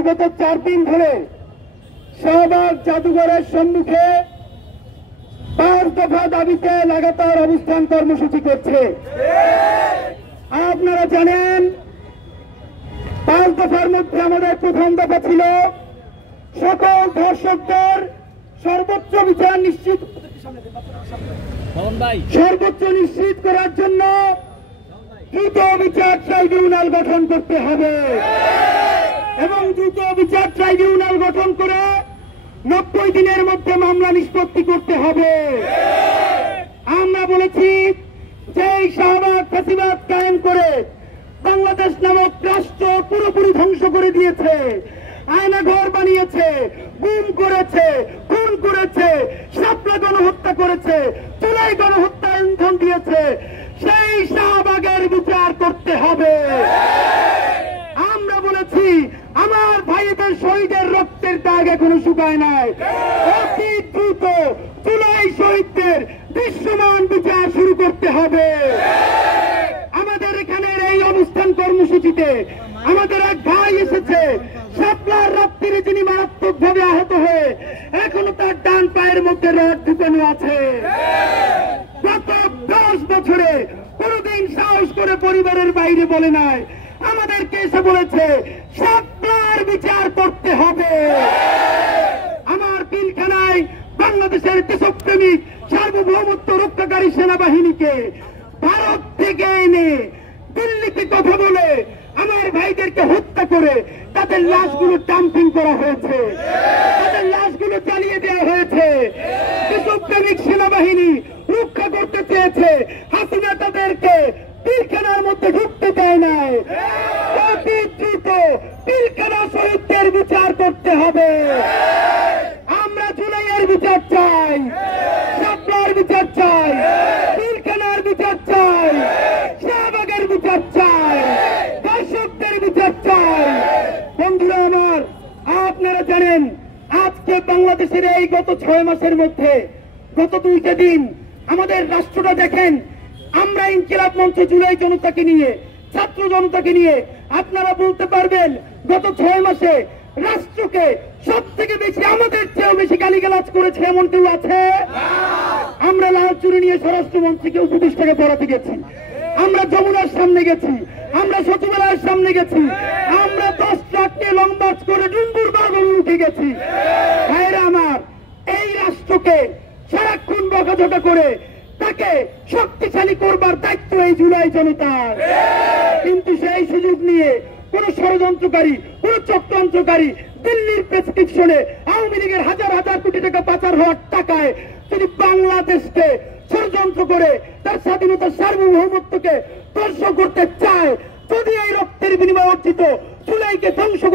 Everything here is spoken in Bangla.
গত 4 দিন ধরে শাহবাগ জাদুঘরের সম্মুখে 5 দফা দাবিতে লাগাতার অবস্থান কর্মসূচি করছে। আপনারা জানেন 5 দফার মধ্যে আমাদের প্রথম দফা ছিল সকল ধর্ষকদের সর্বোচ্চ বিচার নিশ্চিত করার জন্য দ্রুত বিচার ট্রাইব্যুনাল গঠন করতে হবে এবং দ্রুত বিচার ট্রাইব্যুনাল গঠন করে 90 দিনের মধ্যে মামলা নিষ্পত্তি করতে হবে। আমরা বলেছি যে শাহবাগ ফ্যাসিবাদ কায়েম করে বাংলাদেশ নামক রাষ্ট্র পুরোপুরি ধ্বংস করে দিয়েছে, আয়না ঘর বানিয়েছে, গুম করেছে, খুন করেছে, শাপলা গণহত্যা করেছে, চুলাই গণহত্যা ইন্ধন দিয়েছে। সেই শাহবাগের বিচার করতে হবে। আমরা বলেছি আমার ভাইদের শহীদের রক্তের দাগ এখনো শুকায় নাই, অতি দ্রুত চুলাই শহীদদের দৃশ্যমান বিচার শুরু করতে হবে। আমাদের এখানের এই অবস্থান কর্মসূচিতে আমাদের এক ভাই এসেছে, শাপলার রাত্রিরে যিনি মারাত্মক ভাবে আহত হয়ে এখনো তার ডান পায়ের মধ্যে রড ঢুকানো আছে। গত 10 বছরে কোনদিন সাহস করে পরিবারের বাইরে বলে নাই, আমাদেরকে এসে বলেছে শাপলার বিচার করতে হবে। আমার পিলখানায় বাংলাদেশের দেশপ্রেমিক সার্বভৌমত্ব রক্ষাকারী সেনাবাহিনীকে ভারত থেকে এনে দিল্লিতে কথা বলে আমার ভাইদেরকে হত্যা করে তাদের লাশগুলো ডাম্পিং করা হয়েছে, তাদের লাশগুলো জ্বালিয়ে দেওয়া হয়েছে। দেশপ্রেমিক সেনাবাহিনী রক্ষা করতে চেয়েছে, হাসিনা তাদেরকে পিলখানার মধ্যে ঢুকতে দেয় নাই। অতি দ্রুত পিলখানা শহীদদের বিচার করতে হবে। আমরা জুলাইয়ের বিচার চাই, শাপলার বিচার চাই, পিলখানার বিচার চাই, শাহবাগের বিচার চাই, দর্শকদের বিচার চাই। বন্ধুরা আমার, আপনারা জানেন আজকে বাংলাদেশের এই গত 6 মাসের মধ্যে গত 2টা দিন আমাদের রাষ্ট্রটা দেখেন, আমরা ইনকিলাব মঞ্চ জুলাই জনতাকে নিয়ে, ছাত্র জনতাকে নিয়ে, আপনারা বলতে পারবেন গত 6 মাসে রাষ্ট্রকে সব থেকে বেশি আমাদের চেয়েও বেশি গালিগালাজ করেছে এমন কেউ আছে? আমরা লাল চুরি নিয়ে স্বরাষ্ট্রমন্ত্রীকে উপদেষ্টাকে পড়াতে গেছি, আমরা যমুনার সামনে গেছি, আমরা সচিবালয়ের সামনে গেছি, আমরা 10 ট্রাককে লং মার্চ করে ডুম্বুর বাগানে উঠে গেছি। ভাইরা আমার, এই রাষ্ট্রকে সারাক্ষণ বকাঝকা করে তাকে শক্তিশালী করবার দায়িত্ব এই জুলাই জনতার। কিন্তু সেই সুযোগ নিয়ে কোন ষড়যন্ত্রকারী, কোন চক্রান্তকারী দিল্লির প্রেসক্রিপশনে আওয়ামী লীগের হাজার হাজার কোটি টাকা পাচার হওয়ার টাকায় যদি বাংলাদেশকে ষড়যন্ত্র করে তার স্বাধীনতার সার্বভৌমত্বকে ধ্বংস করতে চায়, যদি এই রক্তের বিনিময়ে অর্জিত জুলাইকে ধ্বংস করে